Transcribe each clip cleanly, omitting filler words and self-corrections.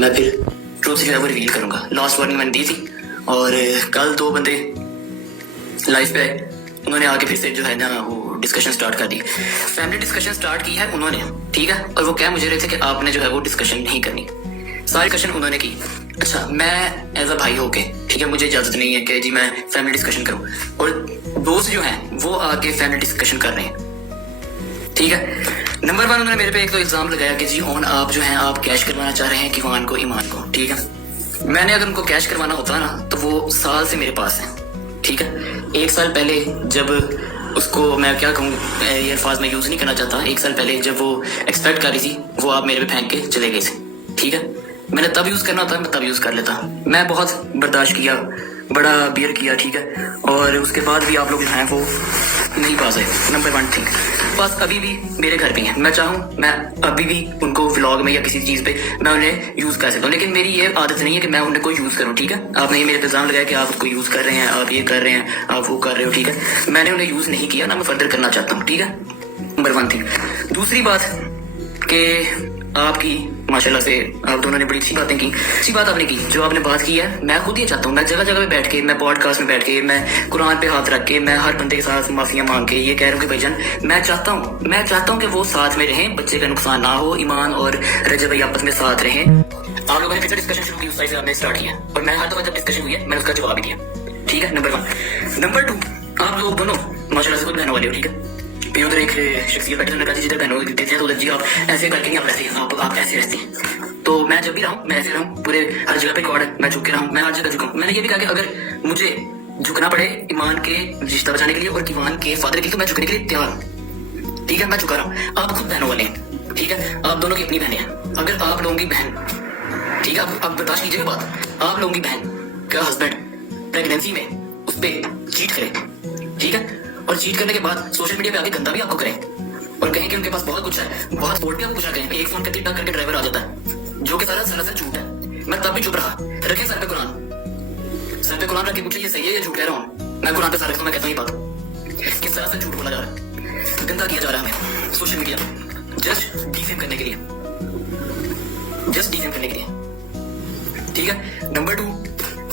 मैं फिर ट्रूथ जो है वो रिवील करूंगा। लास्ट वार्निंग मैंने दी थी और कल 2 बंदे लाइव पे आए, उन्होंने आके फिर से जो है ना वो डिस्कशन स्टार्ट कर दी। फैमिली डिस्कशन स्टार्ट की है उन्होंने, ठीक है, और वो कह मुझे रहे थे कि आपने जो है वो डिस्कशन नहीं करनी। सारी डिस्कशन उन्होंने की। अच्छा, मैं एज अ भाई होके, ठीक है, मुझे इजाजत नहीं है कि जी मैं फैमिली डिस्कशन करूं, और दोस्त जो हैं वो आके फैमिली डिस्कशन कर रहे हैं, ठीक है। नंबर 1 उन्होंने मेरे पे एक तो इल्जाम लगाया कि जी ऑन आप जो हैं आप कैश करवाना चाह रहे हैं किवान को, ईमान को, ठीक है। मैंने अगर उनको कैश करवाना होता ना तो वो साल से मेरे पास है, ठीक है। 1 साल पहले जब उसको मैं क्या कहूँ, ये अल्फाज मैं यूज नहीं करना चाहता, 1 साल पहले जब वो एक्सपेक्ट कर रही थी वो आप मेरे पे फेंक के चले गए थे, ठीक है। मैंने तब यूज करना होता मैं तब यूज कर लेता। मैं बहुत बर्दाश्त किया, बड़ा बियर किया, ठीक है, और उसके बाद भी आप लोग जो हैं वो नहीं पास है। नंबर 1 थिंग, बस अभी भी मेरे घर पे हैं, मैं चाहूँ मैं अभी भी उनको व्लॉग में या किसी चीज पे मैं उन्हें यूज कर सकता हूँ, लेकिन मेरी ये आदत नहीं है कि मैं उन्हें कोई यूज करूँ, ठीक है। आपने ये मेरे पे इल्जाम लगाया कि आप उसको यूज कर रहे हैं, आप ये कर रहे हैं, आप वो कर रहे हो, ठीक है। मैंने उन्हें यूज नहीं किया, ना मैं फर्दर करना चाहता हूँ, ठीक है। Number 1 thing. दूसरी बात कि आपकी माशाल्लाह से आप दोनों ने बड़ी अच्छी बातें की, अच्छी बात आपने की, जो आपने बात की है मैं खुद ये चाहता हूँ, मैं जगह जगह पे बैठ के, मैं पॉडकास्ट में बैठ के, मैं कुरान पे हाथ रख के, मैं हर बंदे के साथ माफिया मांग के ये कह रहा हूँ कि भाईजान मैं चाहता हूँ कि वो साथ में रहें, बच्चे का नुकसान ना हो, ईमान और रजब भाई आपस में साथ रहें। आप लोगों ने फिर डिस्कशन शुरू की, उस साइड से आपने स्टार्ट किया और मैं हर दफा जब डिस्कशन हुई है मैंने उसका जवाब ही दिया, ठीक है। नंबर 1। नंबर 2, आप लोग दोनों माशाल्लाह से खुद बहनों वाले हो, ठीक है। फिर उधर एक शख्सियत बैठे उन्होंने कहा जिधर बहनों देते हैं तो उधर जी आप ऐसे करके नहीं, आप ऐसे आप ऐसे रहते हैं। तो मैं जब भी रहूँ मैं ऐसे रहूँ, पूरे हर जगह पे कॉर्ड है, मैं झुक के रहूँ, मैं हर जगह झुकूँ। मैंने ये भी कहा कि अगर मुझे झुकना पड़े ईमान के रिश्ता बचाने के लिए और ईमान के फादर के लिए तो मैं झुकने के लिए तैयार हूँ, ठीक है। मैं झुका रहा हूँ। आप खुद बहनों वाले हैं, ठीक है, आप दोनों की अपनी बहनें हैं। अगर आप लोगों की बहन, ठीक है, आप बर्दाश्त कीजिएगा बात, आप लोगों की बहन का हस्बैंड प्रेगनेंसी में उस पर चीट करे, ठीक है, और चीट करने के बाद सोशल मीडिया पे आके गंदा भी आपको करें और कहें कि उनके पास बहुत कुछ है, बहुत सपोर्ट भी आपको कुछ कहें, एक फोन करके टक करके ड्राइवर आ जाता है, जो कि सारा सरासर झूठ है। मैं तब भी चुप रहा। रखे सर पे कुरान रख के पूछे ये सही है या झूठ कह रहा हूँ। मैं कुरान पे सर रखता हूँ, मैं कहता हूँ ये बात कि सरासर झूठ बोला जा रहा है, गंदा किया जा रहा है हमें सोशल मीडिया जस्ट डिफेम करने के लिए, ठीक है। नंबर 2,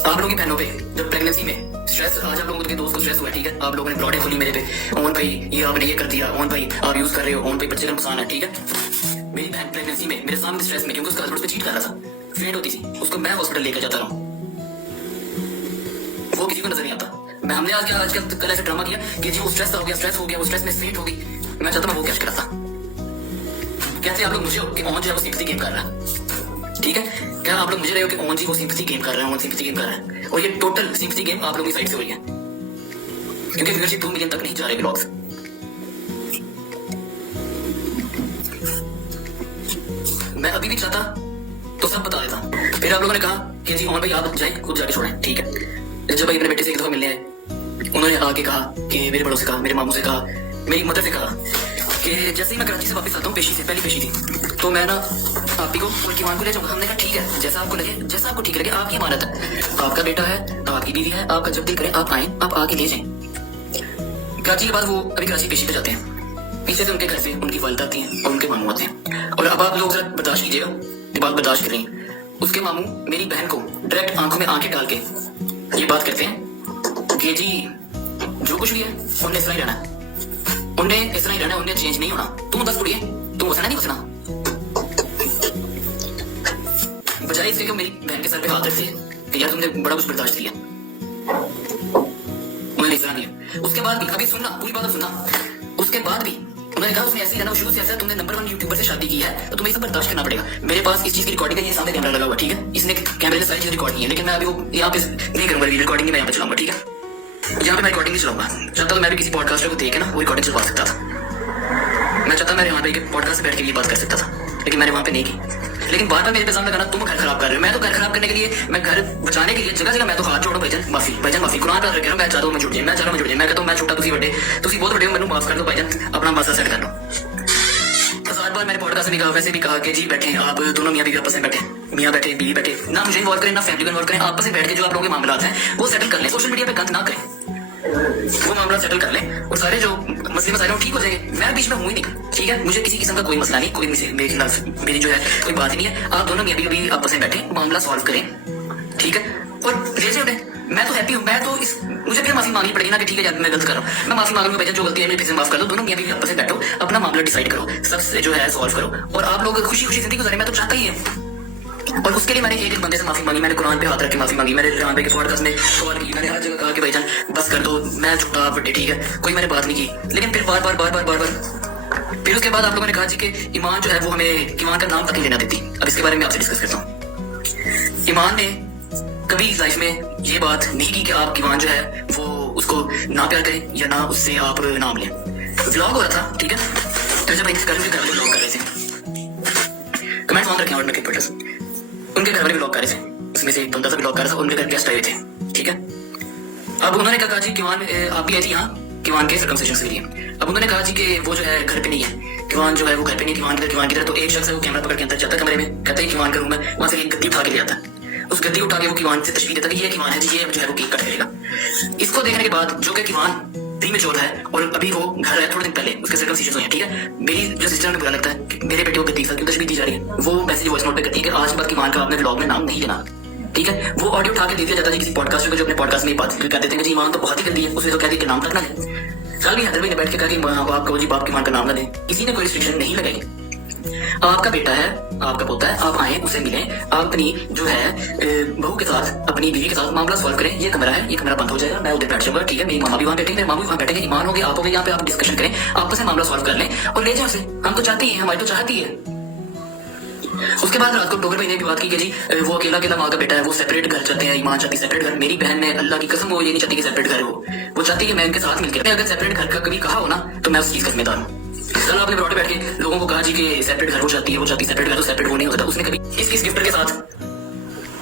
आप लोगों की बहनों पे जब प्रेगनेंसी में स्ट्रेस, आज आप लोगों के दोस्त को स्ट्रेस हुआ, ठीक है, आप लोगों ने ब्रॉडें खोली मेरे पे, ओमन भाई ये आपने ये कर दिया, ओमन भाई आप यूज कर रहे हो, ओमन भाई बच्चे का नुकसान है, ठीक है। मेरी बहन प्रेगनेंसी में मेरे सामने स्ट्रेस में, क्योंकि उसका हस्बैंड पे चीट कर रहा था, फेंट होती थी, उसको मैं हॉस्पिटल लेकर जाता रहा, वो किसी को नजर नहीं आता। मैं हमने आज कल ऐसे ड्रामा किया कि जी वो स्ट्रेस हो गया, वो स्ट्रेस में फेंट हो गई। मैं चाहता मैं वो कैश कराता। कहते आप लोग मुझे कि ओमन जो है वो सिंपैथी गेम कर रहा है, ठीक है। क्या आप लोग मुझे रहे हो कि ओमन जी वो सिंपैथी गेम कर रहा है, और ये टोटल सिंपैथी गेम आप लोगों की साइड से हो रही है, क्योंकि व्यूअरशिप 2 मिलियन तक नहीं जा रहे ब्लॉग्स। मैं अभी भी चाहता तो सब बता देता। फिर आप लोगों ने कहा कि जी ओमन भाई आप जाए खुद जाके छोड़ें, ठीक है। जब भाई अपने बेटे से एक दफा मिलने आए, उन्होंने आके कहा कि मेरे बड़ों से कहा, मेरे मामू से कहा, मेरी मदर से कहा कि जैसे ही मैं कराची से वापस आता हूँ, पहली पेशी थी, तो मैं ना आप ही को उनकी ईमान को ले जाऊंगा। हमने कहा ठीक है, जैसा आपको लगे, जैसा आपको ठीक लगे, आपकी इमानत है, आपका बेटा है, आपकी बीवी है, आपका जब दिल करे आप आए, आप आके ले जाएं। कराची के बाद वो अभी कराची पेशी पे जाते हैं, पीछे से उनके घर से उनकी वालिदा आती हैं और उनके मामू आते हैं। और अब आप लोग जरा बर्दाश्त कीजिएगा, ये बात बर्दाश्त कर रही है। उसके मामू मेरी बहन को डायरेक्ट आंखों में आंखें डाल के ये बात करते हैं कि जी जो कुछ भी है उन्हें इस तरह ही रहना है, उन्हें चेंज नहीं होना, तुम बस बुढ़िए, तुम बसना नहीं बसना। बजाय इसके मेरी बहन के सर पे हाथ रखती है कि यार तुमने बड़ा कुछ बर्दाश्त किया, उन्होंने इस तरह नहीं। उसके बाद भी अभी सुनना, पूरी बात सुनना, उसके बाद भी उन्होंने कहा उसने ऐसे ही रहना, शुरू से ऐसा, तुमने नंबर 1 यूट्यूबर से शादी की है तो तुम्हें सब बर्दाश्त करना पड़ेगा। मेरे पास इस चीज की रिकॉर्डिंग है, ये सामने कैमरा लगा हुआ, ठीक है, इसने कैमरे से सारी चीज रिकॉर्ड की है, लेकिन मैं अभी वो यहाँ पे नहीं करूंगा, रिकॉर्डिंग नहीं मैं यहाँ पे चलाऊंगा, ठीक है। यहाँ पे मैं रिकॉर्डिंग नहीं चलाऊंगा, चाहता तो मैं भी किसी पॉडकास्टर को देखे ना वो रिकॉर्डिंग चलवा सकता था। मैं चाहता मैं यहाँ पे पॉडकास्ट से बैठ के ये बात कर सकता था, लेकिन मैंने वहाँ पे नहीं की। लेकिन बार बार मेरे पे सामने लगाना, तुम घर खराब कर रहे हो। मैं तो घर खराब करने के लिए, मैं घर बचाने के लिए जगह जगह मैं तो हाथ जोड़ो, भाईजान माफी कुरान पर रख रहा हूं। मैं चाहता हूं मैं जुड़ जाए, मैं कहता हूं मैं छोटा, तुसी बड़े, तुसी बहुत बड़े हो, मैंने माफ कर दो भाईजान, अपना मसला सेट कर लो। हर बार मैंने पॉडकास्ट में कहा, वैसे भी कहा कि जी बैठे आप दोनों मियां बीवी आपस में बैठे, मियां बैठे बीवी बैठे, ना मुझे इन्वॉल्व करें ना फैमिली को इन्वॉल्व करें, आपस में बैठ के जो आप लोगों के मामलात हैं वो सेटल कर लें, सोशल मीडिया पे गंद ना करें। वो मामला सेटल कर लें और सारे जो मसले मसाइल ठीक हो जाएंगे। मैं बीच में हूँ ही नहीं, ठीक है, मुझे किसी किस्म का कोई मसला नहीं, कोई मेरे खिलाफ मेरी जो है कोई बात ही नहीं है। आप दोनों अभी अभी आपस में बैठे मामला सॉल्व करें, ठीक है, और ले जाए। मैं तो हैप्पी हूँ। मैं तो इस मुझे फिर माफी मांगनी पड़ेगी ना कि ठीक है यार मैं गलत कर रहा हूँ, मैं माफी मांगूंगा भैया, जो गलती है मेरे फिर से माफ कर दो। दोनों मियां बीवी आपस में बैठो, अपना मामला डिसाइड करो, सबसे जो है सॉल्व करो और आप लोग खुशी खुशी जिंदगी गुजारे। मैं तो चाहता ही है। और उसके लिए मैंने एक बंदे से माफी मांगी, मैंने कुरान पे हाथ रख के माफी मांगी, मैंने जहाँ पे के पॉडकास्ट में सवाल की, मैंने हर जगह कहा कि भाईजान बस कर दो, मैं छोटा आप बड़े, ठीक है, कोई मैंने बात नहीं की। लेकिन फिर बार बार फिर उसके बाद आप लोगों ने कहा जी कि ईमान जो है वो हमें ईमान का नाम तक नहीं लेना देती। अब इसके बारे में आपसे डिस्कस करता हूँ। ईमान ने कभी लाइफ में ये बात नहीं की कि आप ईमान जो है वो उसको ना प्यार करें या ना उससे आप नाम लें। व्लॉग हो रहा था, ठीक है, तो जब इस घर में व्लॉग कर रहे थे, कमेंट्स ऑन रखे और मेरे पटर्स, उनके घर वाले व्लॉग कर रहे थे, उसमें से एक बंदा सा व्लॉग कर रहा था, उनके घर गेस्ट आए थे, ठीक है। अब उन्होंने कहा जी किवान आप भी आए थे यहाँ किवान के सर्कमसिशन के लिए। अब उन्होंने कहा जी कि वो जो है घर पे नहीं है, किवान जो है वो घर पे नहीं, किवान की तरह। तो एक शख्स है वो कैमरा पकड़ के अंदर जाता है कमरे में, कहता है किवान का रूम है, वहां से एक गद्दी उठा के ले आता है, उस गद्दी उठा के वो किवान से तशबीह देता है कि ये किवान है जी, ये जो है वो केक कट करेगा। इसको देखने के बाद जो कि किवान प्रीमेच्योर है और अभी वो घर है, थोड़े दिन पहले उसके सर्कमसिशन हुए हैं, ठीक है। मेरी जो सिस्टर ने बुरा लगता है कि मेरे बेटे को गद्दी क्यों तशबीह दी जा रही है, वो मैसेज वॉइस नोट पे करती है कि आज के बाद किवान का आपने व्लॉग में नाम नहीं लेना, ठीक है। वो ऑडियो उठा के दे दिया जाता है किसी पॉडकास्ट में, जो अपने पॉडकास्ट में बात कर देते हैं कि ईमान तो बहुत ही गंदी है, उसने तो कहती है कि नाम तक ना ले। कल भी हैदर भाई ने बैठ के कहा कि आप कहो जी बाप की ईमान का नाम ना लें, किसी ने कोई रिस्ट्रिक्शन नहीं लगाई। आपका बेटा है, आपका पोता है, आप आए उसे मिलें, आप अपनी जो है बहू के साथ, अपनी बीवी के साथ मामला सॉल्व करें। ये कमरा है, ये कमरा बंद हो जाएगा, मैं उधर बैठ जाऊंगा, ठीक है, मेरी मामा भी वहाँ बैठेंगे, मेरे मामू भी वहाँ बैठेंगे, ईमान होंगे, आप होंगे, यहाँ पे आप डिस्कशन करें, आपस में मामला सॉल्व कर लें और ले जाए उसे। हम तो चाहते ही हैं, हमारी तो चाहती है। उसके बाद रात को डोगर भाई ने भी बात की कि जी वो अकेला अकेला माँ का बेटा है, वो सेपरेट घर चाहते हैं, ईमान चाहती सेपरेट घर। मेरी बहन ने अल्लाह की कसम वो ये नहीं चाहती कि सेपरेट घर हो, वो चाहती है कि मैं उनके साथ मिलकर, अगर सेपरेट घर का कभी कहा हो ना तो मैं उस चीज का जिम्मेदार हूँ। कल आपने ब्रॉड बैठ के लोगों को कहा जी कि सेपरेट घर वो चाहती है, वो चाहती सेपरेट घर, तो सेपरेट वो नहीं होता। उसने कभी किस गिफ्टर के साथ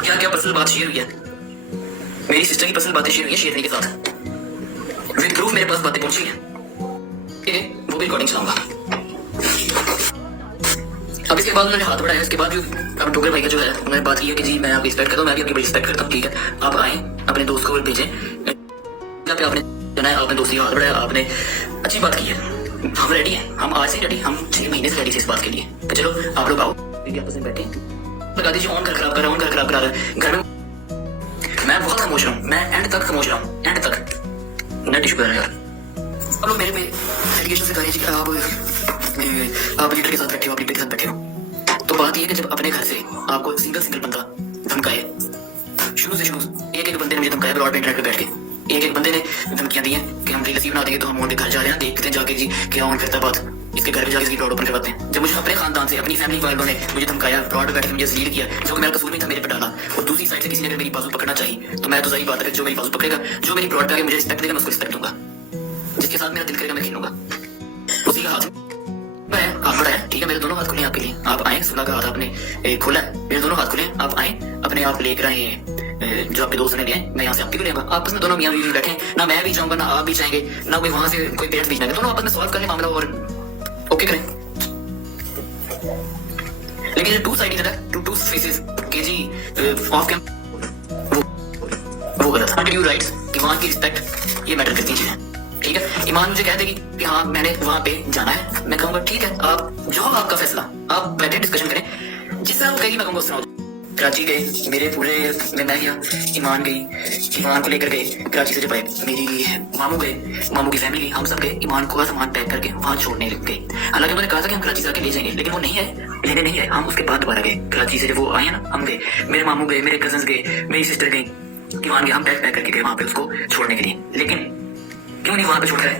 क्या क्या पर्सनल बात शेयर हुई है, मेरी सिस्टर की पर्सनल बातें शेयर हुई है शेरनी के साथ, विद प्रूफ मेरे पास बातें पहुंची है, वो भी रिकॉर्डिंग चलाऊंगा। अब इसके बाद उन्होंने हाथ बढ़ाया, इसके बाद अब डोगर भाई का जो है उन्होंने बात की है कि जी मैं आपकी रिस्पेक्ट करता हूँ, मैं भी आपकी बड़ी रिस्पेक्ट करता हूँ, ठीक है, आप आए अपने दोस्त को भेजें। आपने जाना, आपने दोस्ती हाथ बढ़ाया, आपने अच्छी बात की है, हम रेडी हैं, हम आज से रेडी, हम 6 महीने से रेडी थे इस बात के लिए। तो चलो आप लोग आओ, आपस में बैठे, लगा दीजिए ऑन घर खराब कर रहा हूँ, घर खराब करा रहा है घर में। मैं बहुत खामोश रहा हूँ, मैं एंड तक खामोश रहा हूँ, एंड तक नेट इशू कर रहा है। अब लोग मेरे पे एलिगेशन से कह रहे हैं कि आप लीडर के साथ बैठे हो, आप लीडर के साथ बैठे हो। तो बात यह है कि जब अपने घर से आपको सिंगल बंदा धमकाए, शुरू से शुरू एक बंदे ने मुझे धमकाया ब्रॉडबैंड इंटरनेट पे बैठ के, एक बंदे ने धमकियां दी हैं कि हम रील्स बना देंगे, तो हम उनके घर जा रहे हैं, देखते हैं जाके जी क्या ऑन करता बात, इसके घर पे जाके इसकी ब्रॉड ओपन करवाते हैं। जब मुझे अपने खानदान से, अपनी फैमिली वालों ने मुझे धमकाया, ब्रॉड पे बैठ के मुझे जलील किया, जो मेरा कसूर नहीं था मेरे पे डाला, और दूसरी साइड से किसी ने अगर मेरी बाजू पकड़ना चाहिए तो मैं तो सही बात है, जो मेरी बाजू पकड़ेगा, जो मेरी ब्रॉड पे आके मुझे रिस्पेक्ट देगा, मैं उसको रिस्पेक्ट दूंगा, जिसके साथ मेरा दिल करेगा मैं खेलूंगा, उसी का हाथ हाथ बढ़ाया, ठीक है, मेरे दोनों हाथ खुले आपके लिए, आप आए, सुना का हाथ आपने खोला है, मेरे दोनों हाथ खुले, आप आए, अपने आप लेकर आए जो आपके दोस्त ने लिया है, मैं यहाँ से आपकी भी लेगा, आपस में दोनों मियाँ बीवी बैठे, ना मैं भी जाऊंगा, ना आप भी चाहेंगे, ना कोई वहां से कोई पेरेंट्स भेजना है, दोनों आपस में सॉल्व करने मामला और ओके करें। लेकिन ये टू साइड है, टू फेसेस के जी ऑफ कैंप वो गलत है। राइट्स ईमान की रिस्पेक्ट ये मैटर करती है, ठीक है। ईमान मुझे कह देगी कि हाँ मैंने वहां पे जाना है, मैं कहूंगा ठीक है, आप जो आपका फैसला, आप बैठे डिस्कशन करें, जिस तरह वो कहेगी मैं कहूंगा उस तरह। कराची गए, मेरे पूरे मैं गया, ईमान गई, ईमान को लेकर गए कराची से, जब आए मेरी मामू गए, मामू की फैमिली, हम सब गए, ईमान को सामान पैक करके वहां छोड़ने लग गए। हालांकि उन्होंने कहा था कि हम कराची से आके ले जाएंगे, लेकिन वो नहीं है, लेने नहीं आए, हम उसके बाद दोबारा गए कराची से, जब वो आए ना हम गए, मेरे मामू गए, मेरे कजन्स गए, मेरी सिस्टर गई, ईमान गए, हम पैक करके गए वहां पे उसको छोड़ने के लिए। लेकिन क्यों नहीं वहां पे छोड़ रहे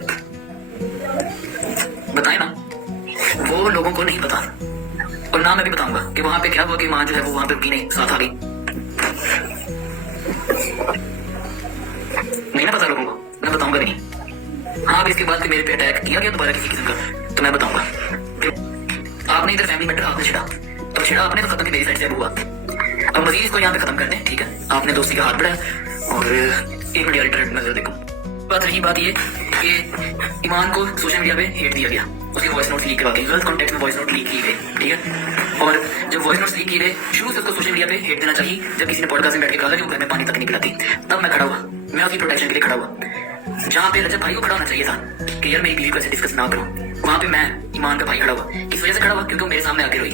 बताए ना, वो लोगों को नहीं पता, और ना मैं भी बताऊंगा कि वहां पे क्या हुआ कि मां जो है वो वहां पे रुकी नहीं, साथ आ गई, नहीं ना पता लोगों को, मैं बताऊंगा भी नहीं। हाँ, अब इसके बाद मेरे पे अटैक किया गया दोबारा किसी किस्म का, तो मैं बताऊंगा। आपने इधर फैमिली मैटर आपने छिड़ा, तो छिड़ा आपने तो खत्म, मेरी साइड से हुआ, अब मजीद इसको यहाँ पे खत्म करते हैं, ठीक है। आपने दोस्ती का हाथ बढ़ाया और 1 मिनट इंटरनेट नजर देखो। बात रही बात ये कि ईमान को सोशल मीडिया पे हेट दिया गया, उसकी वॉइस नोट लीक करवा के, गलत कॉन्टेक्स्ट में वॉइस नोट लीक की गई, ठीक है। और जब वॉइस नोट लीक की गई, शुरू से उसको सोशल मीडिया पे हेट देना चाहिए। जब किसी ने पॉडकास्ट में बैठ के कहा कि वो घर में पानी तक नहीं पिलाती, तब मैं खड़ा हुआ, मैं उसकी प्रोटेक्शन के लिए खड़ा हुआ। जहाँ पे रजब भाई को खड़ा होना चाहिए था कि यार मेरी बीवी को ऐसे डिस्कस ना करो, वहाँ पे मैं ईमान का भाई खड़ा हुआ। किस वजह से खड़ा हुआ? क्योंकि वो मेरे सामने आके रोई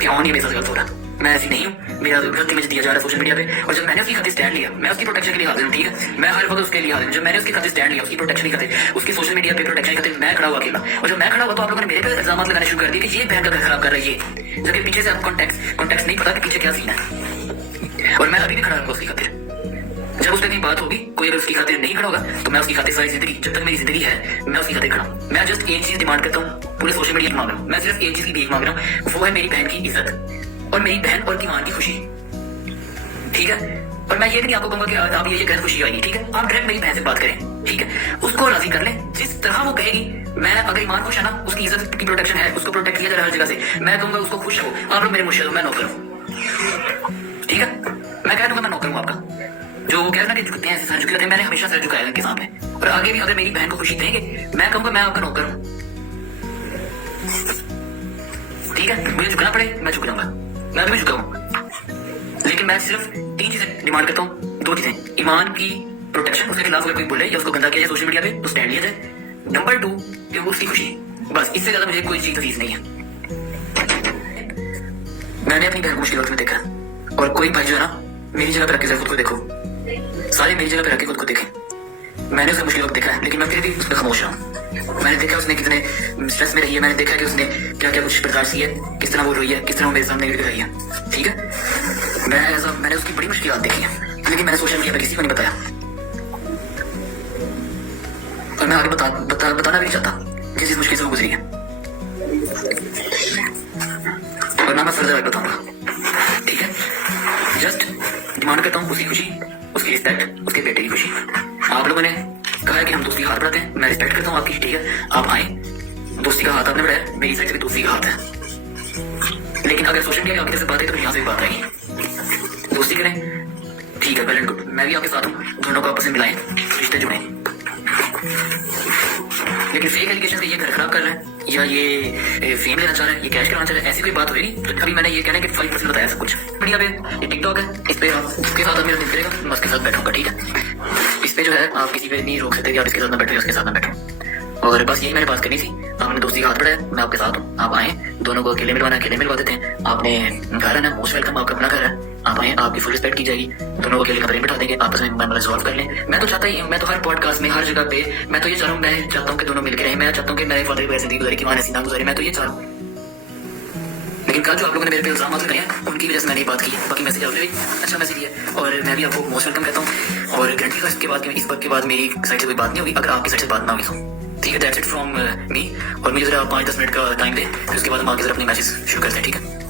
कि ऑन ये मेरे साथ गलत हो रहा, मैं ऐसी नहीं हूँ, मेरा गलत इमेज दिया जा रहा है सोशल मीडिया पे। और जब मैंने उसकी खातिर स्टैंड लिया, मैं उसकी प्रोटेक्शन के लिए हाजिर हूँ, ठीक है, मैं हर वक्त उसके लिए हाजिर हूँ। जब मैंने उसकी खातिर स्टैंड लिया, उसकी प्रोटेक्शन की खातिर, उसकी सोशल मीडिया पे प्रोटेक्शन की खातिर मैं खड़ा हुआ अकेला, और जब मैं खड़ा हुआ तो आप लोगों ने मेरे पे इल्जाम लगाने शुरू कर दिए कि ये बहन का घर खराब कर रही है, जबकि पीछे से आपको कॉन्टेक्स्ट नहीं पता कि पीछे क्या सीन है। और मैं अभी भी खड़ा रहूंगा उसकी खातिर। जब उस पर कहीं बात होगी, कोई अगर उसकी खातिर नहीं खड़ा होगा, तो मैं उसकी खातिर सारी जिंदगी, जब तक मेरी जिंदगी है, मैं उसकी खातिर खड़ा हूँ। मैं जस्ट एक चीज डिमांड करता हूँ पूरे सोशल मीडिया की मांग रहा हूँ, मैं सिर्फ एक चीज की भीख मांग रहा हूँ, वो है मेरी बहन की इज्जत और मेरी बहन और ईमान की खुशी, ठीक है। और मैं ये नहीं आपको कहूंगा कि आप ये गैर खुशी आएगी, ठीक है, आप डायरेक्ट मेरी बहन से बात करें, ठीक है, उसको राजी कर लें जिस तरह वो कहेगी। मैं अगर ईमान खुश है ना, उसकी इज्जत की प्रोटेक्शन है, उसको प्रोटेक्ट किया जा रहा है हर जगह से, मैं कहूंगा उसको खुश हो, आप लोग मेरे मुर्शिद हो, मैं नौकर हूँ, ठीक है। मैं कह दूंगा मैं नौकर हूँ आपका। जो वो कह रहे ना कि झुकते हैं ऐसे सर झुके रहते हैं, मैंने हमेशा सर झुकाया इनके सामने, और आगे भी अगर मेरी बहन को खुशी देंगे, मैं कहूंगा मैं आपका नौकर हूँ, ठीक है। मुझे झुकना पड़े मैं झुक जाऊंगा, मैं भी झुका हूँ, लेकिन मैं सिर्फ 3 चीजें डिमांड करता हूँ, 2 चीजें, ईमान की प्रोटेक्शन, उसके खिलाफ अगर कोई बोले या उसको गंदा किया जाए सोशल मीडिया पे तो स्टैंड लिया जाए। नंबर 2 कि वो उसकी खुशी, बस इससे ज्यादा मुझे कोई चीज अजीज नहीं है। मैंने अपनी बहन को मुश्किल वक्त में देखा, और कोई भाई जो है ना मेरी जगह पर रख के खुद को देखो, सारे मेरी जगह पर रख के खुद को देखें। मैंने उसका मुश्किल वक्त देखा है, लेकिन मैं फिर भी उस पर खामोश हूँ। मैंने देखा उसने कितने स्ट्रेस में रही है, मैंने देखा कि उसने क्या क्या कुछ बर्दाश्त की है, किस तरह वो रोई है, किस तरह वो मेरे सामने गिर रही है, ठीक है। मैंने उसकी बड़ी मुश्किल देखी है, लेकिन मैंने सोशल मीडिया पर किसी को नहीं बताया, और मैं आगे बताना भी नहीं चाहता जिस मुश्किल से वो गुजरी है, और ना मैं फर्दर आगे बताऊंगा, ठीक है। जस्ट डिमांड करता हूँ उसकी खुशी, उसकी रिस्पेक्ट, उसके बेटे की खुशी। आप लोगों ने कहा है कि हम दोस्ती का हाथ बढ़ाते हैं, मैं रिस्पेक्ट करता हूँ आपकी, ठीक है, आप आए, दोस्ती का हाथ आपने बढ़ाया, मेरी साइड से भी दोस्ती का हाथ है, लेकिन अगर सोशल मीडिया आपकी तरफ से बात है तो यहाँ से भी बात आएगी, दोस्ती करें, ठीक है, वेल एंड गुड, मैं भी आपके साथ हूँ, दोनों को आपस में मिलाएं, रिश्ते जुड़े। लेकिन फेक एलिगेशन से ये घर खराब कर रहा है या ये फेम लेना चाह रहा है, ये कैश कराना चाह रहा है, ऐसी कोई बात होगी नहीं। तो अभी मैंने ये कहना है कि 5% बताया सब कुछ बढ़िया पे, ये टिकटॉक है, इस पे उसके साथ मेरा दिल करेगा मैं उसके साथ बैठूंगा, ठीक है। इस पे जो है आप किसी पे नहीं रोक सकते कि आप इसके साथ ना बैठो, उसके साथ ना बैठो, और बस यही मैंने बात करनी थी। आपने दोस्ती का हाथ बढ़ाया, मैं आपके साथ हूँ, आप आए, दोनों को अकेले मिलवाना अकेले मिलवा देते हैं। आपने घर है ना, मोस्ट वेलकम, आपका अपना घर है, आप आए, आपकी फुल रिस्पेक्ट की जाएगी, दोनों को अकेले कमरे में बिठा देंगे, आपस में मामला रिजॉल्व कर लें। मैं तो चाहता ही हूँ, मैं तो हर पॉडकास्ट में हर जगह पे मैं तो ये चाह रहा हूँ, मैं चाहता हूँ कि दोनों मिलकर रहें, मैं चाहता हूँ कि मेरे फादर की जिंदगी गुजारी की मां ऐसी ना गुजारी, मैं तो ये चाह रहा हूँ। लेकिन कल जो आप लोगों ने मेरे पे इल्जाम लगाए हैं उनकी वजह से मैंने ये बात की, बाकी मैसेज आपने भी अच्छा मैसेज दिया, और मैं भी आपको मोस्ट वेलकम कहता हूँ, और गारंटी का इसके बाद इस बात के बाद मेरी साइड से कोई बात नहीं होगी, अगर आपकी साइड से बात ना होगी तो ठीक है। दैट्स इट फ्रॉम मी, और मुझे जरा 5-10 मिनट का टाइम दें, फिर उसके बाद हम आगे जरा अपनी मैसेज शुरू करते हैं, ठीक है।